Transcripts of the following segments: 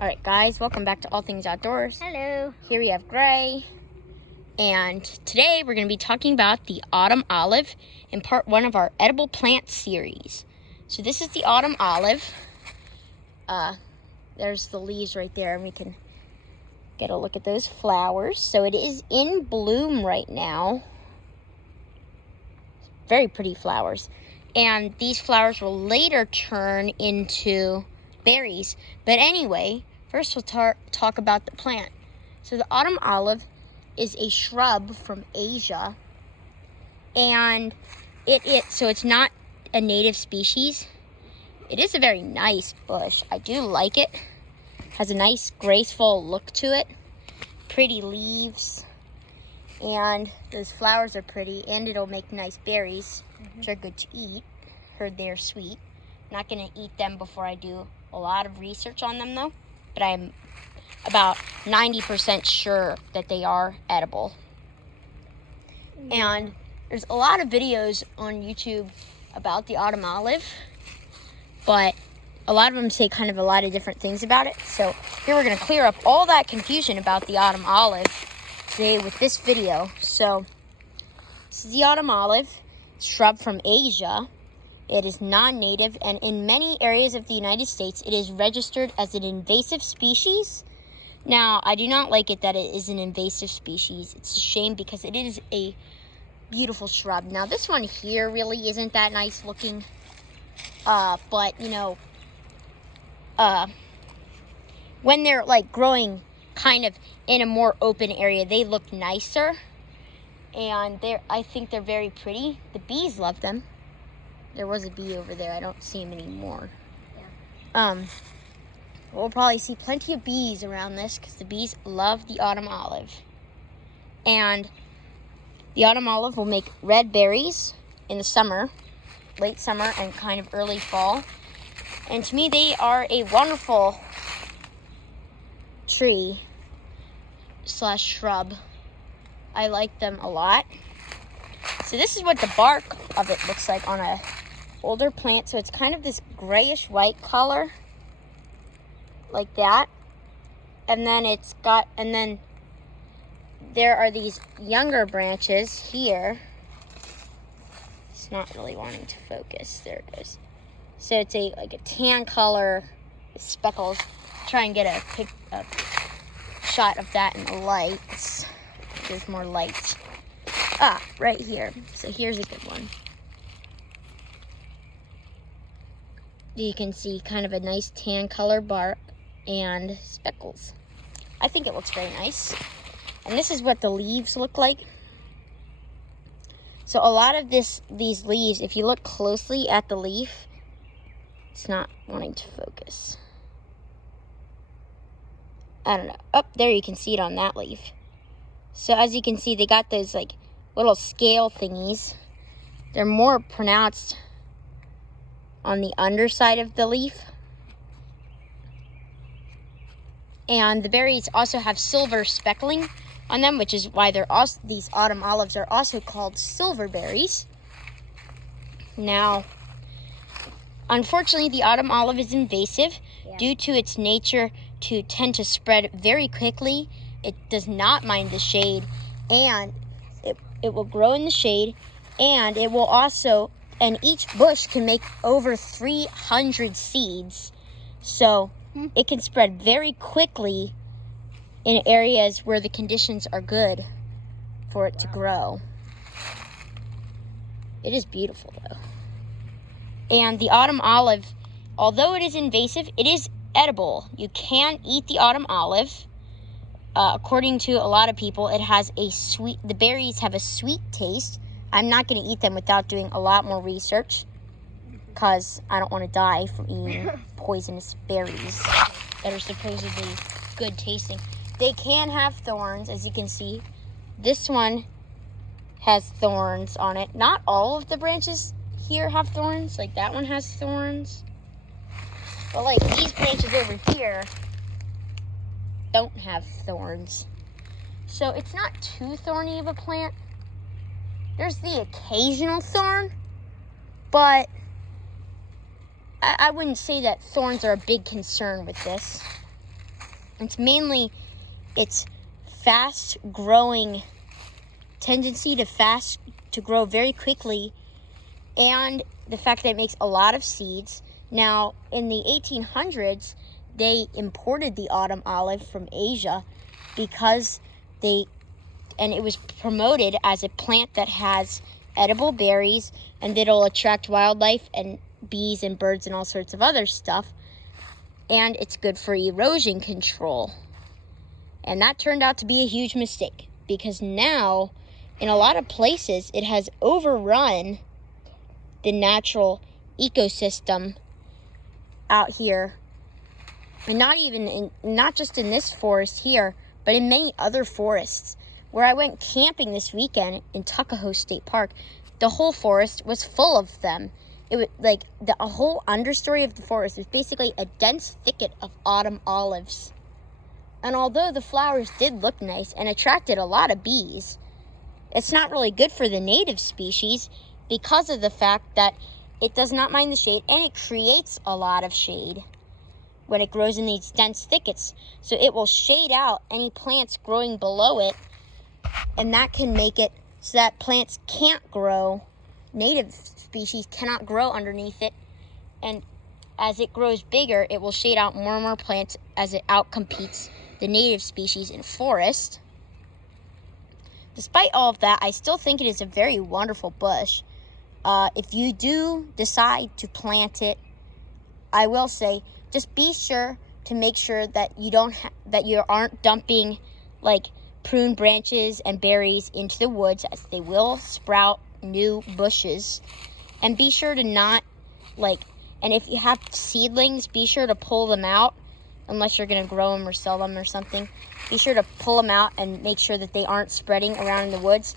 Alright guys, welcome back to All Things Outdoors. Hello. Here we have Gray. And today we're going to be talking about the autumn olive in part 1 of our edible plant series. So this is the autumn olive. There's the leaves right there, and we can get a look at those flowers. So it is in bloom right now. Very pretty flowers. And these flowers will later turn into berries. But anyway, first we'll talk about the plant. So the autumn olive is a shrub from Asia, and so it's not a native species. It is a very nice bush. I do like it. Has a nice graceful look to it. Pretty leaves, and those flowers are pretty, and it'll make nice berries, which are good to eat. Heard they're sweet. Not gonna eat them before I do a lot of research on them though, but I'm about 90% sure that they are edible. And there's a lot of videos on YouTube about the autumn olive, but a lot of them say kind of a lot of different things about it. So here we're going to clear up all that confusion about the autumn olive today with this video. So this is the autumn olive, shrub from Asia. It is non-native, and in many areas of the United States, it is registered as an invasive species. Now, I do not like it that it is an invasive species. It's a shame because it is a beautiful shrub. Now, this one here really isn't that nice looking, but, you know, when they're, like, growing kind of in a more open area, they look nicer, and I think they're very pretty. The bees love them. There was a bee over there. I don't see him anymore. Yeah. We'll probably see plenty of bees around this because the bees love the autumn olive. And the autumn olive will make red berries in the summer, late summer, and kind of early fall. And to me, they are a wonderful tree / shrub. I like them a lot. So this is what the bark of it looks like on a older plant. So it's kind of this grayish white color, like that. And then there are these younger branches here. It's not really wanting to focus. There it goes. So it's like a tan color with speckles. Try and get a shot of that in the lights. There's more light. Right here. So here's a good one. You can see kind of a nice tan color bark and speckles. I think it looks very nice. And this is what the leaves look like. So a lot of these leaves, if you look closely at the leaf, it's not wanting to focus. I don't know. Oh, there you can see it on that leaf. So as you can see, they got those like little scale thingies. They're more pronounced on the underside of the leaf. And the berries also have silver speckling on them, which is why these autumn olives are also called silver berries. Now, unfortunately, the autumn olive is invasive due to its nature to tend to spread very quickly. It does not mind the shade, and it will grow in the shade, and it will also, and each bush can make over 300 seeds. So it can spread very quickly in areas where the conditions are good for it to grow. It is beautiful though. And the autumn olive, although it is invasive, it is edible. You can eat the autumn olive. According to a lot of people, the berries have a sweet taste. I'm not going to eat them without doing a lot more research because I don't want to die from eating poisonous berries that are supposedly good tasting. They can have thorns, as you can see. This one has thorns on it. Not all of the branches here have thorns. Like that one has thorns. But like these branches over here don't have thorns. So it's not too thorny of a plant. There's the occasional thorn, but I wouldn't say that thorns are a big concern with this. It's mainly its fast growing tendency to grow very quickly, and the fact that it makes a lot of seeds. Now, in the 1800s, they imported the autumn olive from Asia because it was promoted as a plant that has edible berries and that'll attract wildlife and bees and birds and all sorts of other stuff. And it's good for erosion control. And that turned out to be a huge mistake, because now, in a lot of places, it has overrun the natural ecosystem out here. And not just in this forest here, but in many other forests. Where I went camping this weekend in Tuckahoe State Park, the whole forest was full of them. It was like a whole understory of the forest was basically a dense thicket of autumn olives. And although the flowers did look nice and attracted a lot of bees, it's not really good for the native species because of the fact that it does not mind the shade, and it creates a lot of shade when it grows in these dense thickets. So it will shade out any plants growing below it, and that can make it so that plants can't grow. Native species cannot grow underneath it, and as it grows bigger, it will shade out more and more plants as it outcompetes the native species in forest. Despite all of that, I still think it is a very wonderful bush. If you do decide to plant it, I will say, just be sure to make sure that you aren't dumping like prune branches and berries into the woods, as they will sprout new bushes. And be sure to not and if you have seedlings, be sure to pull them out, unless you're going to grow them or sell them or something. Be sure to pull them out and make sure that they aren't spreading around in the woods.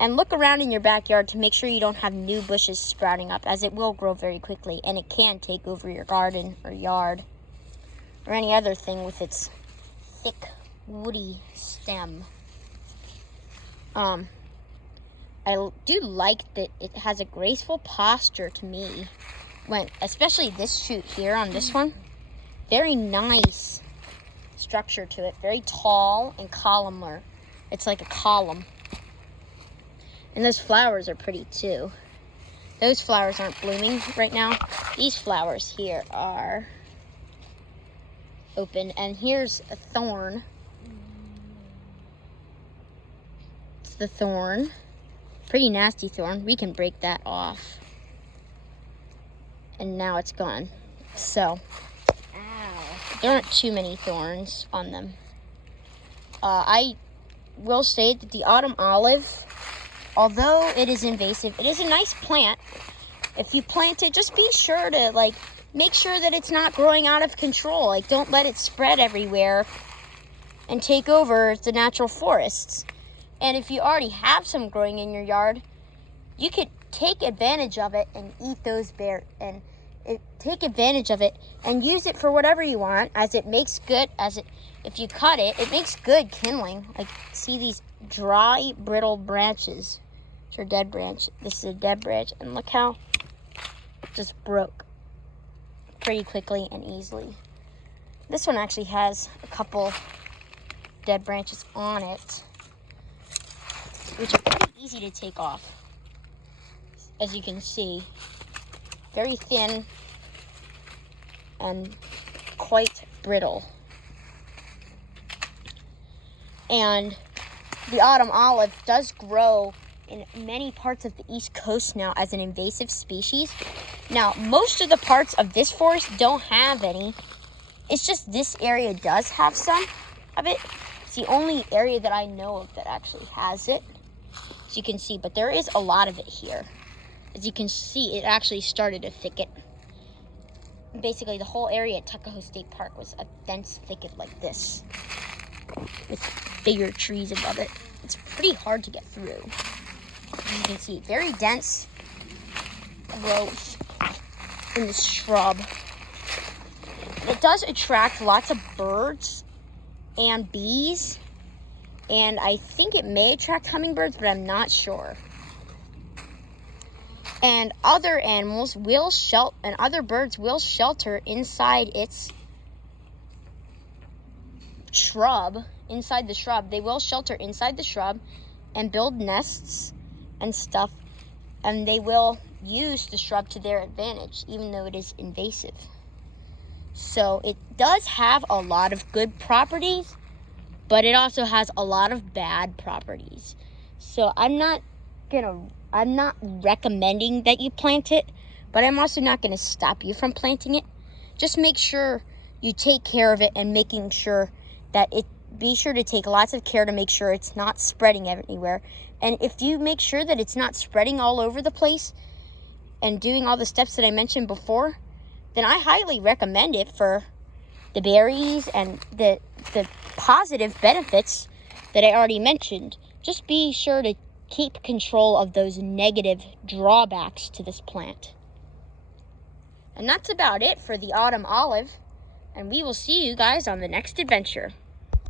And look around in your backyard to make sure you don't have new bushes sprouting up, as it will grow very quickly, and it can take over your garden or yard or any other thing with its thick, woody stem. I do like that it has a graceful posture to me, especially this shoot here on this one. Very nice structure to it, very tall and columnar. It's like a column. And those flowers are pretty too. Those flowers aren't blooming right now. These flowers here are open, and here's a thorn. It's the thorn. Pretty nasty thorn. We can break that off. And now it's gone. So, there aren't too many thorns on them. I will say that the autumn olive, although it is invasive, it is a nice plant. If you plant it, just be sure to make sure that it's not growing out of control. Don't let it spread everywhere and take over the natural forests. And if you already have some growing in your yard, you could take advantage of it and eat those berries, and take advantage of it and use it for whatever you want, as it makes good, if you cut it, it makes good kindling. See these dry, brittle branches. Which are dead branch. This is a dead branch, and look how it just broke pretty quickly and easily. This one actually has a couple dead branches on it, which are pretty easy to take off. As you can see, very thin and quite brittle. And the autumn olive does grow in many parts of the East Coast now as an invasive species. Now, most of the parts of this forest don't have any. It's just this area does have some of it. It's the only area that I know of that actually has it, as you can see. But there is a lot of it here. As you can see, it actually started a thicket. Basically, the whole area at Tuckahoe State Park was a dense thicket like this, with bigger trees above it. It's pretty hard to get through. As you can see, very dense growth in this shrub. It does attract lots of birds and bees, and I think it may attract hummingbirds, but I'm not sure. And other animals will and other birds will shelter inside its shrub, inside the shrub. They will shelter inside the shrub and build nests and stuff, and they will use the shrub to their advantage, even though it is invasive. So it does have a lot of good properties, but it also has a lot of bad properties. So I'm not recommending that you plant it, but I'm also not going to stop you from planting it. Just make sure you take care of it, and making sure that be sure to take lots of care to make sure it's not spreading anywhere. And if you make sure that it's not spreading all over the place and doing all the steps that I mentioned before, then I highly recommend it for the berries and the positive benefits that I already mentioned. Just be sure to keep control of those negative drawbacks to this plant. And that's about it for the autumn olive. And we will see you guys on the next adventure.